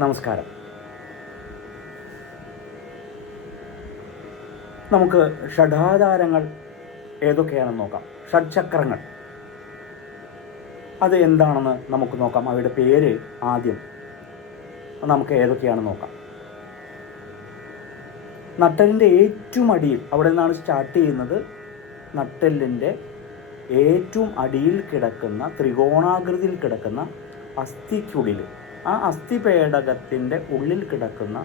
നമസ്കാരം. നമുക്ക് ഷഡാധാരങ്ങൾ ഏതൊക്കെയാണെന്ന് നോക്കാം. ഷഡ്ചക്രങ്ങൾ. അത് എന്താണെന്ന് നമുക്ക് നോക്കാം. അവയുടെ പേര് ആദ്യം നമുക്ക് ഏതൊക്കെയാണെന്ന് നോക്കാം. നട്ടലിന്റെ ഏറ്റവും അടിയിൽ അവിടെ നിന്നാണ് സ്റ്റാർട്ട് ചെയ്യുന്നത്. നട്ടലിന്റെ ഏറ്റവും അടിയിൽ കിടക്കുന്ന ത്രികോണാകൃതിയിൽ കിടക്കുന്ന അസ്ഥിക്കുള്ളിൽ ആ അസ്ഥിപേടകത്തിന്റെ ഉള്ളിൽ കിടക്കുന്ന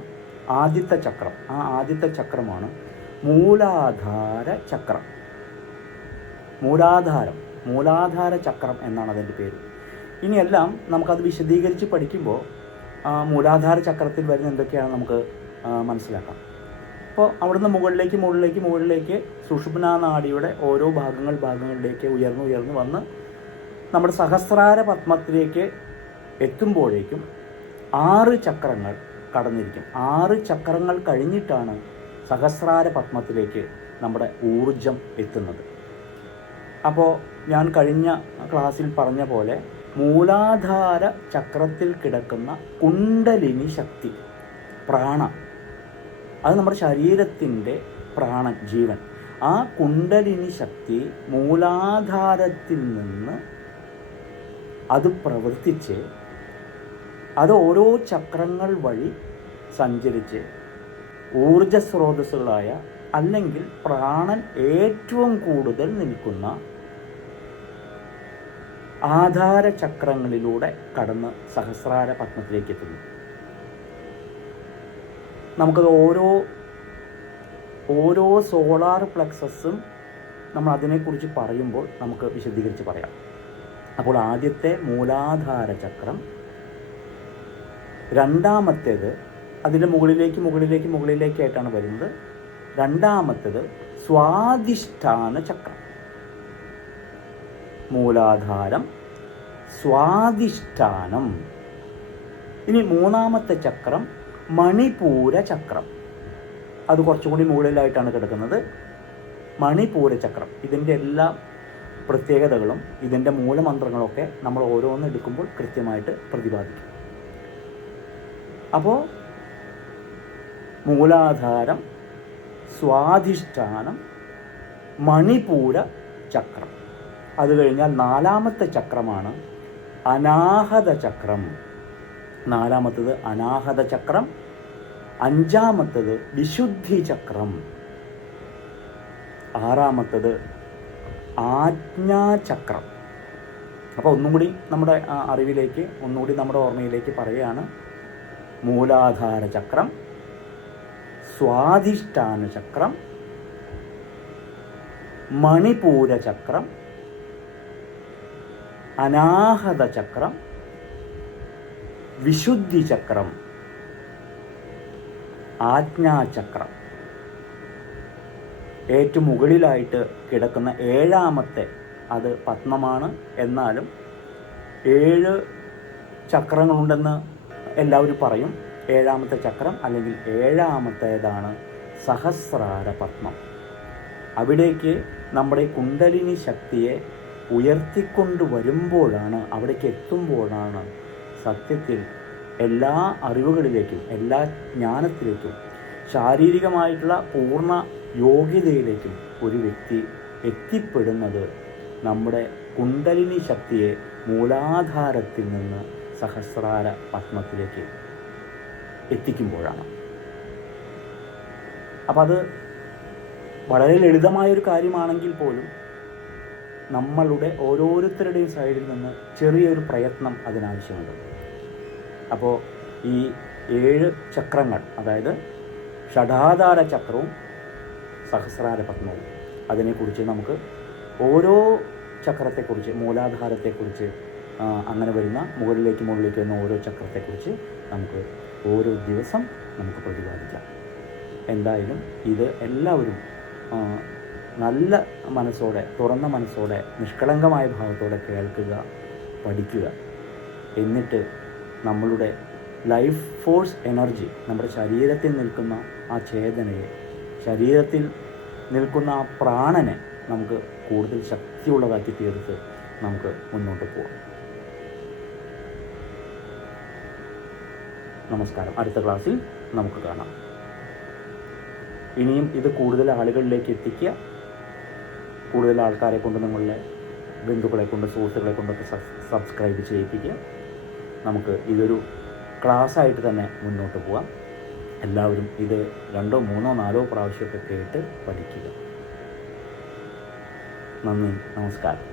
ആദ്യത്തെ ചക്രം. ആ ആദ്യത്തെ ചക്രമാണ് മൂലാധാര ചക്രം. മൂലാധാരം. മൂലാധാര ചക്രം എന്നാണ് അതിന്റെ പേര്. ഇനിയെല്ലാം നമുക്കത് വിശദീകരിച്ച് പഠിക്കുമ്പോൾ ആ, മൂലാധാര ചക്രത്തിൽ വരുന്ന എന്തൊക്കെയാണ് നമുക്ക് മനസ്സിലാക്കാം. അപ്പോൾ അവിടുന്ന് മുകളിലേക്ക് മുകളിലേക്ക് മുകളിലേക്ക് സുഷുപ്ന നാഡിയുടെ ഓരോ ഭാഗങ്ങൾ ഭാഗങ്ങളിലേക്ക് ഉയർന്നു ഉയർന്നു വന്ന് നമ്മുടെ സഹസ്രാര പത്മത്തിലേക്ക് എത്തുമ്പോഴേക്കും ആറ് ചക്രങ്ങൾ കടന്നിരിക്കും. ആറ് ചക്രങ്ങൾ കഴിഞ്ഞിട്ടാണ് സഹസ്രാര പത്മത്തിലേക്ക് നമ്മുടെ ഊർജം എത്തുന്നത്. അപ്പോൾ ഞാൻ കഴിഞ്ഞ ക്ലാസ്സിൽ പറഞ്ഞ പോലെ മൂലാധാര ചക്രത്തിൽ കിടക്കുന്ന കുണ്ടലിനി ശക്തി പ്രാണ. അത് നമ്മുടെ ശരീരത്തിന്റെ പ്രാണൻ ജീവൻ. ആ കുണ്ടലിനി ശക്തി മൂലാധാരത്തിൽ നിന്ന് അത് പ്രവർത്തിച്ച് അത് ഓരോ ചക്രങ്ങൾ വഴി സഞ്ചരിച്ച് ഊർജ സ്രോതസ്സുകളായ അല്ലെങ്കിൽ പ്രാണൻ ഏറ്റവും കൂടുതൽ നിൽക്കുന്ന ആധാര ചക്രങ്ങളിലൂടെ കടന്ന് സഹസ്രാര പത്മത്തിലേക്ക് എത്തുന്നു നമുക്കത് ഓരോ ഓരോ സോളാർ പ്ലക്സസും നമ്മൾ അതിനെക്കുറിച്ച് പറയുമ്പോൾ നമുക്ക് വിശദീകരിച്ച് പറയാം. അപ്പോൾ ആദ്യത്തെ മൂലാധാര ചക്രം രണ്ടാമത്തേത് അതിന്റെ മുകളിലേക്ക് മുകളിലേക്ക് മുകളിലേക്കായിട്ടാണ് വരുന്നത്. രണ്ടാമത്തേത് സ്വാധിഷ്ഠാന ചക്രം. മൂലാധാരം സ്വാധിഷ്ഠാനം. ഇനി മൂന്നാമത്തെ ചക്രം മണിപൂര ചക്രം. അത് കുറച്ചുകൂടി മുകളിലായിട്ടാണ് കിടക്കുന്നത്. മണിപൂര ചക്രം. ഇതിന്റെ എല്ലാ പ്രത്യേകതകളും ഇതിന്റെ മൂലമന്ത്രങ്ങളൊക്കെ നമ്മൾ ഓരോന്ന് എടുക്കുമ്പോൾ കൃത്യമായിട്ട് പ്രതിപാദിക്കും. അപ്പോൾ മൂലാധാരം സ്വാധിഷ്ഠാനം മണിപൂര ചക്രം. അത് കഴിഞ്ഞാൽ നാലാമത്തെ ചക്രമാണ് അനാഹത ചക്രം. നാലാമത്തത് അനാഹത ചക്രം അഞ്ചാമത്തത് വിശുദ്ധി ചക്രം. ആറാമത്തത് ആജ്ഞാചക്രം അപ്പോൾ ഒന്നും കൂടി നമ്മുടെ അറിവിലേക്ക് ഒന്നുകൂടി നമ്മുടെ ഓർമ്മയിലേക്ക് പറയുകയാണ്. മൂലാധാര ചക്രം സ്വാധിഷ്ഠാന ചക്രം മണിപൂര ചക്രം അനാഹത ചക്രം വിശുദ്ധി ചക്രം ആജ്ഞാചക്രം. ഏറ്റവും മുകളിലായിട്ട് കിടക്കുന്ന ഏഴാമത്തെ അത് പത്മമാണ്. എന്നാലും ഏഴ് ചക്രങ്ങളുണ്ടെന്ന് എല്ലാവരും പറയും ഏഴാമത്തെ ചക്രം അല്ലെങ്കിൽ ഏഴാമത്തേതാണ് സഹസ്രാര പത്മം. അവിടേക്ക് നമ്മുടെ കുണ്ടലിനി ശക്തിയെ ഉയർത്തിക്കൊണ്ട് വരുമ്പോഴാണ് അവിടേക്ക് എത്തുമ്പോഴാണ് സത്യത്തിൽ എല്ലാ അറിവുകളിലേക്കും എല്ലാ ജ്ഞാനത്തിലേക്കും ശാരീരികമായിട്ടുള്ള പൂർണ യോഗ്യതയിലേക്കും ഒരു വ്യക്തി എത്തിപ്പെടുന്നത് നമ്മുടെ കുണ്ടലിനി ശക്തിയെ മൂലാധാരത്തിൽ നിന്ന് സഹസ്രാര പത്മത്തിലേക്ക് എത്തിക്കുമ്പോഴാണ്. അപ്പം അത് വളരെ ലളിതമായൊരു കാര്യമാണെങ്കിൽ പോലും നമ്മളുടെ ഓരോരുത്തരുടെയും സൈഡിൽ നിന്ന് ചെറിയൊരു പ്രയത്നം അതിനാവശ്യമുണ്ട്. അപ്പോൾ ഈ ഏഴ് ചക്രങ്ങൾ അതായത് ഷഡാധാര ചക്രവും സഹസ്രാര പത്മവും അതിനെക്കുറിച്ച് നമുക്ക് ഓരോ ചക്രത്തെക്കുറിച്ച് മൂലാധാരത്തെക്കുറിച്ച് അങ്ങനെ വരുന്ന മുകളിലേക്ക് മുകളിലേക്ക് വരുന്ന ഓരോ ചക്രത്തെക്കുറിച്ച് നമുക്ക് ഓരോ ദിവസം നമുക്ക് പ്രതിപാദിക്കാം. എന്തായാലും ഇത് എല്ലാവരും നല്ല മനസ്സോടെ തുറന്ന മനസ്സോടെ നിഷ്കളങ്കമായ ഭാവത്തോടെ കേൾക്കുക പഠിക്കുക. എന്നിട്ട് നമ്മളുടെ ലൈഫ് ഫോഴ്സ് എനർജി നമ്മുടെ ശരീരത്തിൽ നിൽക്കുന്ന ആ ചേതനയെ ശരീരത്തിൽ നിൽക്കുന്ന ആ പ്രാണനെ നമുക്ക് കൂടുതൽ ശക്തിയുള്ളതാക്കി തീർത്ത് നമുക്ക് മുന്നോട്ട് പോകാം നമസ്കാരം. അടുത്ത ക്ലാസ്സിൽ നമുക്ക് കാണാം. ഇനിയും ഇത് കൂടുതൽ ആളുകളിലേക്ക് എത്തിക്കുക. കൂടുതൽ ആൾക്കാരെ കൊണ്ട് നിങ്ങളുടെ ബന്ധുക്കളെ കൊണ്ട് സുഹൃത്തുക്കളെ കൊണ്ടൊക്കെ സബ്സ്ക്രൈബ് ചെയ്യിപ്പിക്കുക. നമുക്ക് ഇതൊരു ക്ലാസ്സായിട്ട് തന്നെ മുന്നോട്ട് പോകാം എല്ലാവരും ഇത് രണ്ടോ മൂന്നോ നാലോ പ്രാവശ്യമൊക്കെ കേട്ട് പഠിക്കുക. നന്ദി. നമസ്കാരം.